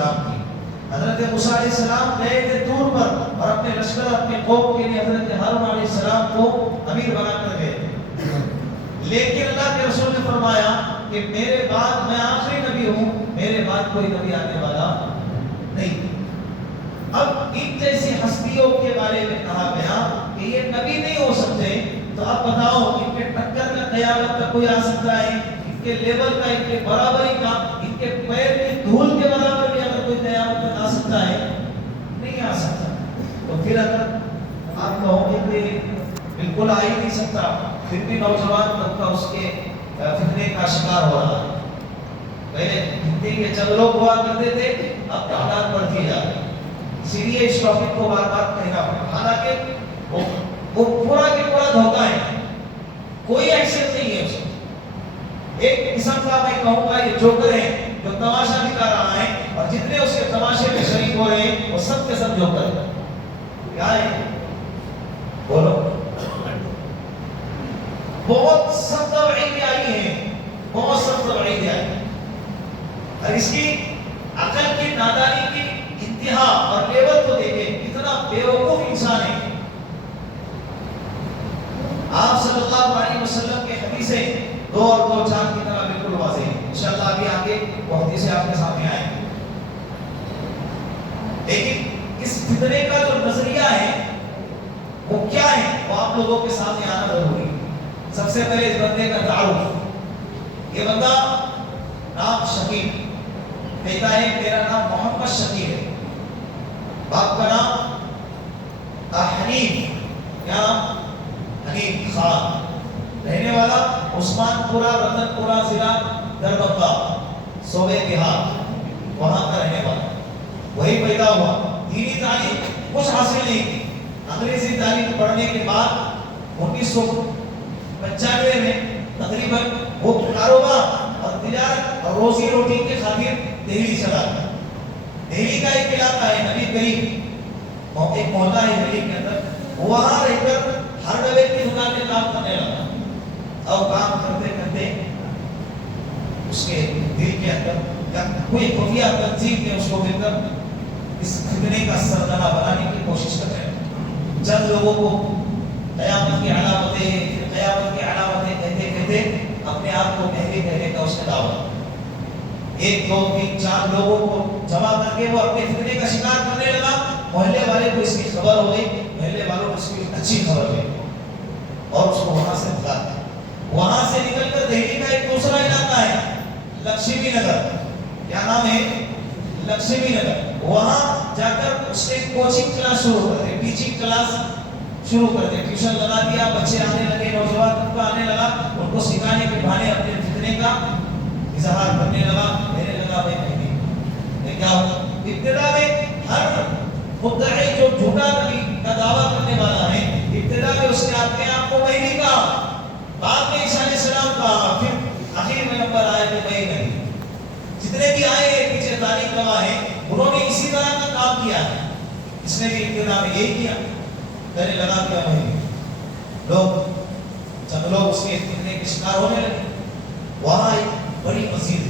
السلام کی. حضرت موسیٰ علیہ السلام گئے تھے طور پر اور اپنے لشکر اپنے قوم کے لیے حضرت ہارون علیہ السلام کو امیر بنا کر گئے تھے. لیکن اللہ کے رسول نے فرمایا کہ میرے بعد میں آخری نبی ہوں, میرے بعد کوئی نبی آنے والا نہیں. اب ان جیسی ہستیوں کے بارے میں کہا گیا کہ یہ نبی نہیں ہو سکتے, تو اب بتاؤ ان کے ٹکر کا قیامت کا کوئی آ سکتا ہے؟ ان کے لیول کا, ان کے برابری کا, ان کے پیر کی دھول کے برابر بھی اگر کوئی قیامت تک آ سکتا ہے؟ نہیں آ سکتا. تو پھر اگر آپ کہو گے کہ بالکل آ ہی نہیں سکتا, پھر بھی نوجوان طبقہ اس کے فتنے کا شکار ہو رہا ہے. پہلے فتنے کے چند لوگ ہوا کرتے تھے, اب تعداد بڑھتی جا رہی ہے. اسی لیے اس ٹاپک کو بار بار کہنا پڑا. حالانکہ وہ پورا کے پورا دھوکہ ہے, کوئی ایکسن نہیں ہے اس میں. ایک قسم کا میں کہوں گا یہ جوکر ہے جو تماشا دکھا رہا ہے, اور جتنے اس کے تماشے میں شریک ہو رہے ہیں وہ سب کے سب جوکر ہے. کیا ہے بولو؟ بہت سخت وعید آئی ہے, بہت سخت وعید آئی ہے. اور اس کی عقل کی نادانی کی انتہا اور لیول کو دیکھیں, کتنا بیوقوف انسان ہے. آپ صلی اللہ علیہ وسلم کے حدیثیں 2 اور 2 4 کی طرح بالکل واضح ہیں. انشاءاللہ ابھی آگے وہ حدیثیں آپ کے سامنے آئیں گی. لیکن اس فتنے کا جو نظریہ ہے وہ کیا ہے, وہ آپ لوگوں کے سامنے آنا ضروری ہے. سب سے پہلے اس بندے کا تعارف. یہ بندہ نام شکیل کہتا ہے, میرا نام محمد شکیل ہے. باپ کا نام حنیف, کیا نام؟ حنیف خان. رہنے والا عثمان پورا رتن پورا ضلع دربھنگہ صوبے بہار, وہاں کا رہنے والا. وہی پیدا ہوا. دینی تعلیم کچھ حاصل نہیں کی. انگریزی تعلیم پڑھنے کے بعد 1995 میں تقریباً وہ کاروبار اور تجارت اور روزی روٹی کے خاطر دہلی چلا گیا. دہلی کا ایک علاقہ ہے نبی کریم, ایک محلہ ہے دہلی کے اندر, وہاں رہ کر ہر ڈبے کی دکان میں کام کرنے لگا. اور کام کرتے کرتے اس کے دل کے اندر کوئی خفیہ تنظیم نے اس کو مل کر اس فتنے کا سردنا بنانے کی کوشش کر رہے ہیں. چند لوگوں کو قیامت کی علامتیں کہتے کہتے اپنے آپ کو مہدی کہنے کا اس نے دعوت. 1 2 3 4 لوگوں کو جمع کر کے وہ اپنے فتنے کا شکار کرنے لگا. محلے والے کو اس کی خبر ہو گئی, محلے والوں کو اس کی اچھی خبر ہوئی اور اس کو وہاں سے بھگا دیا. وہاں سے نکل کر دہلی کا ایک دوسرا علاقہ ہے لکشمی نگر, کیا نام ہے؟ لکشمی نگر. وہاں جا کر اس نے کوچنگ کلاس شروع کر دی, ٹیچنگ کلاس شروع کر دی. ٹیوشن لگا دیا, بچے آنے لگے, نوجوان طبقہ آنے لگا, ان کو سکھانے کے بہانے اپنے فتنے کا اظہار کرنے لگا. کہنے لگا بھائی مہدی کیا ہوگا. ابتدا میں ہر مدعی جو جھوٹا نبی کا دعویٰ کرنے والا ہے, ابتدا میں اس نے اپنے آپ کو مہدی کہا, بعد میں عیسیٰ علیہ السلام کہا, پھر آخر میں نمبر آیا کہ میں نہیں. جتنے بھی آئے پیچھے تاریخ گواہ ہیں, انہوں نے اسی طرح کا کام کیا ہے. اس نے بھی ابتدا میں یہی کیا, کہنے لگا کہ میں لوگ چند لوگ اس کے فتنے کے شکار ہونے لگے. وہاں ایک بڑی مسجد